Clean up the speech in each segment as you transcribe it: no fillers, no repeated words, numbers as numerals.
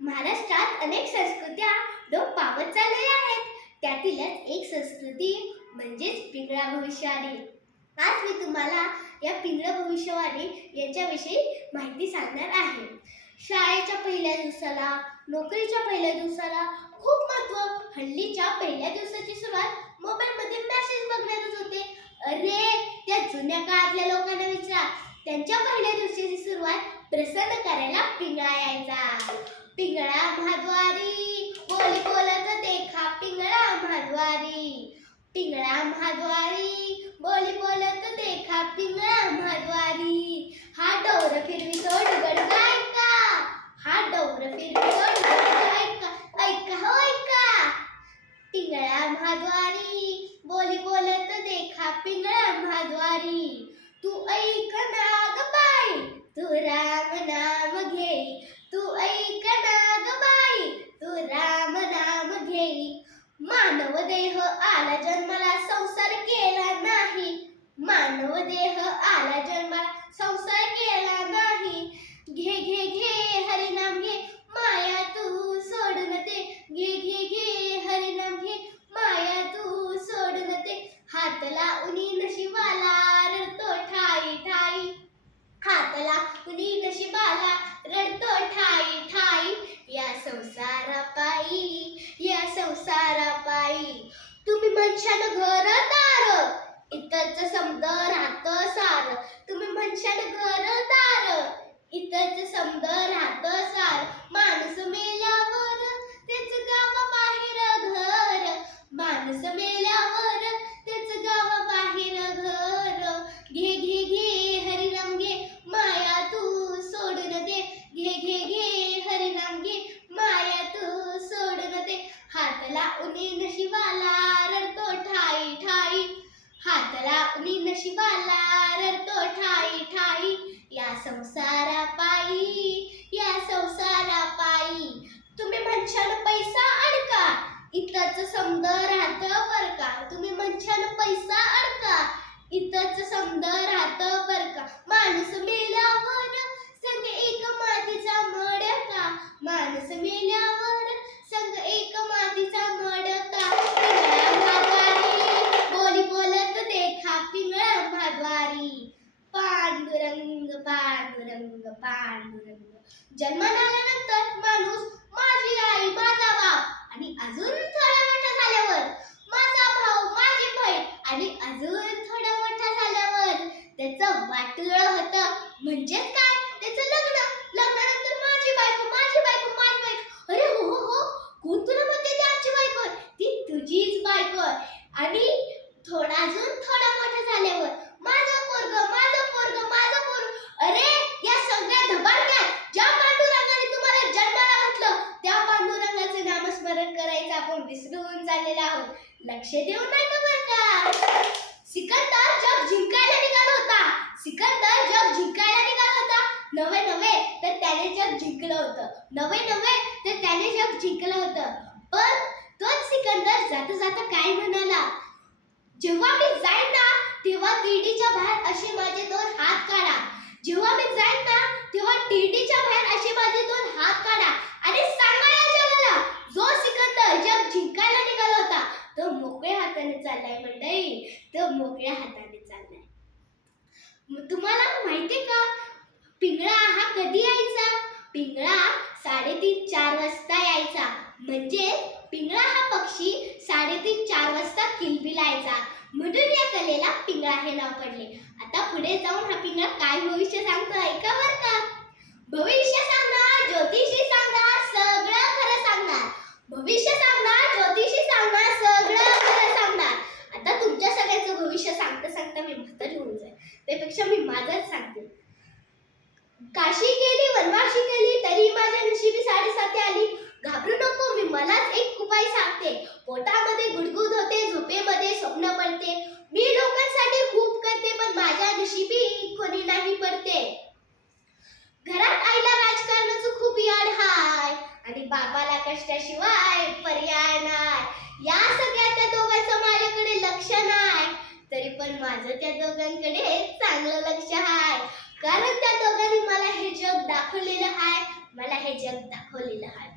महाराष्ट्रात अनेक संस्कृत्या लोप पावत चाललेल्या आहेत. त्यातीलच एक संस्कृती म्हणजेच पिंगळा भविष्यवाणी. आज मी तुम्हाला या पिंगळा भविष्यवाणी यांच्याविषयी माहिती सांगणार आहे. शाळेच्या पहिल्या दिवसाला, नोकरीच्या पहिल्या दिवसाला खूप महत्त्व. हल्लीच्या पहिल्या दिवसाची सुरुवात मोबाईलमध्ये मेसेज बघण्यातच होते. अरे, त्या जुन्या काळातल्या लोकांना विचार, त्यांच्या पहिल्या दिवसाची सुरुवात प्रसन्न करायला पिंगळा यायचा. पिंगळा महाद्वारी, बोली बोलत देखा पिंगळा महाद्वारी. पिंगळा महाद्वारी, बोली बोलत देखा पिंगळा महाद्वारी. हा डोर फिरवितो डुगडुग ऐका, हा डोर फिरवितो डुगडुग ऐका, ऐका हो ऐका. पिंगळा महाद्वारी, बोली बोलत देखा पिंगळा महाद्वारी. तू ऐक ना ग बाई, तू राम नाम घेई. तू ऐक ना ग बाई, तू राम नाम घेई. मानव देह आला जन्माला, संसार केला नाही. मानव देह आला जन्माला, संसार केला नाही. घे घे घे हरिनाम घे, माया तू सोडून दे. घे घे घे हरिनाम घे, माया तू सोडून दे. हात लावूनी नशिबाला, रडतो ठाई ठाई. हात लावूनी नशिबाला, रडतो ठाई ठाई. या संसारापायी, या संसारापायी. तुम्ही म्हणशाल घरदार, इथंच समद राहत सार. तुम्ही म्हणशाल घरदार, इथंच समद राहत सार. माणूस मेल्यावर तेच गाव बाहेर घर. माणूस मेल्यावर तेच गाव बाहेर घर. घे घे घे हरिनाम घे, माया तू सोडून दे. घे घे घे हरिनाम घे, माया तू सोडून दे. हात लावूनी नशिबाला, रडतो ठाई ठाई. हात लावूनी नशिबाला, रडतो ठाई ठाई. या संसारापायी, या संसारापायी. तुम्ही म्हणशाल पैसा अडका, इथंच समद राहत बर का. तुम्ही म्हणशाल पैसा अडका, इथंच समद राहत बर का. माणूस मेल्यावर संग एक मातीचा मडका. माणूस मेल्यावर संग एक मातीचा मडका. पिंगळा महाद्वारी, बोली बोलत देखा पिंगळा महाद्वारी. पांडुरंग पांडुरंग पांडुरंग. जन्माला आल्यानंतर माणूस माझी आई, माझा बाप आणि अजून थोडा मोठा झाल्यावर माझा भाऊ, माझी बहीण आणि अजून थोडा मोठा झाल्यावर त्याचं वाटोळं होतं. म्हणजेच काय, त्याचं लग्न. लग्नानंतर माझी बायको, माझी बायको, माझी बायको. अरे हो हो हो, कोण तुला म्हणते ती आमची बायको? ती तुझीच बायको. आणि अजून थोडा मोठा झाल्यावर माझं पोरग, माझं पोरग, माझं पोरग. अरे, या सगळ्या धबाडक्यात ज्या पांडुरंगाने तुम्हाला जन्माला घातलं, त्या पांडुरंगाचे नामस्मरण करायचं आपण विसरून चाललेलो आहोत. लक्ष देऊ नाही का बरं का? सिकंदर जग जिंकायला निघाला होता. सिकंदर जग जिंकायला निघाला होता. नवे नवे तर त्याने जग जिंकलं होतं. नवे नवे तर त्याने जग जिंकलं होतं. पण तोच सिकंदर जाता जाता काय म्हणाला? जेव्हा मी जाईन ना, तेव्हा टिरडीच्या बाहेर असे माझे दोन हात काढा. जेव्हा मी जाईन ना, तेव्हा टिरडीच्या बाहेर असे माझे दोन हात काढा आणि सांगा या जगाला, जो सिकंदर जग जिंकायला निघाला होता तो मोकळ्या हाताने चाललाय मंडळी. तो मोकळ्या हाताने चाललाय. तुम्हाला माहितीये का, पिंगळा हा कधी यायचा? पिंगळा 3:30-4 वाजता यायचा. म्हणजे पिंगळा हा पक्षी 3:30-4 वाजता किलबिलायचा. म्हणून या कलेला पिंगळा हे नाव पडले. आता पुढे जाऊन हा पिंगळा काय भविष्य सांगतो ऐका बरं का. भविष्य सांगणार, ज्योतिषी सांगणार, सगळं खरं सांगणार. भविष्य सांगणार, ज्योतिषी सांगणार, सगळं खरं सांगणार. आता तुमच्या सगळ्यांचं भविष्य सांगता सांगता मी म्हातारी होऊन जाईल. त्यापेक्षा मी माझंच सांगते. काशी केली, वनवाशी केली, तरी माझ्या नशिबी 7:30 आली. घाबरू नको, मी मलाच एक उपाय सांगते. पोटामध्ये गुडगुड होते, झोपेमध्ये स्वप्न पडते. मी लोकांसाठी खूप करते, पण माझ्या नशिबी कोणी नाही पडते. घरात आईला राजकारणाचं खूप याड हाय आणि बापाला कष्टाशिवाय पर्याय नाही. या सगळ्या त्या दोघांचं माझ्याकडे लक्ष नाही, तरी पण माझं त्या दोघांकडे चांगलं लक्ष आहे. कारण त्या दोघांनी मला हे जग दाखवलेलं आहे. मला हे जग दाखवलेलं आहे.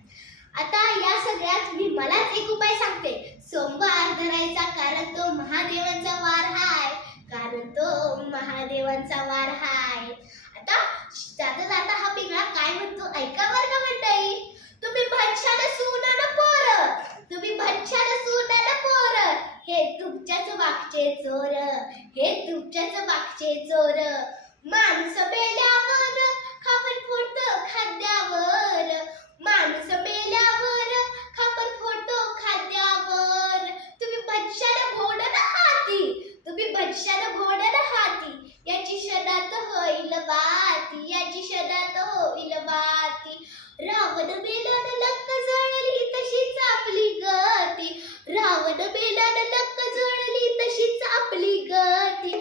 आता या सगळ्यात मी मलाच एक उपाय सांगते. सोमवार धरायचा कारण तो महादेवांचा वार हाय, कारण तो महादेवांचा वार हाय. आता जाता जाता हा पिंगळा काय म्हणतो ऐका बरं का मंडळी. तुम्ही भरछान सून न पोर, तुम्ही भरछान सून न पोर, हे तुमच्याच मागचे चोर, हे तुमच्याच मागचे चोर. माणूस मेल्यावर खापर फोडतो खाद्यावर, माणूस मेल्यावर खापर फोडतो खाद्यावर. तुम्ही भरछान घोडण हाती, तुम्ही भरछान घोडण हाती, याची शनात होईल बाती, याची शनात होईल बाती. रावण मेलान लंक जळली तशीच आपली गती, रावण मेलान लंक जळली तशीच आपली गती.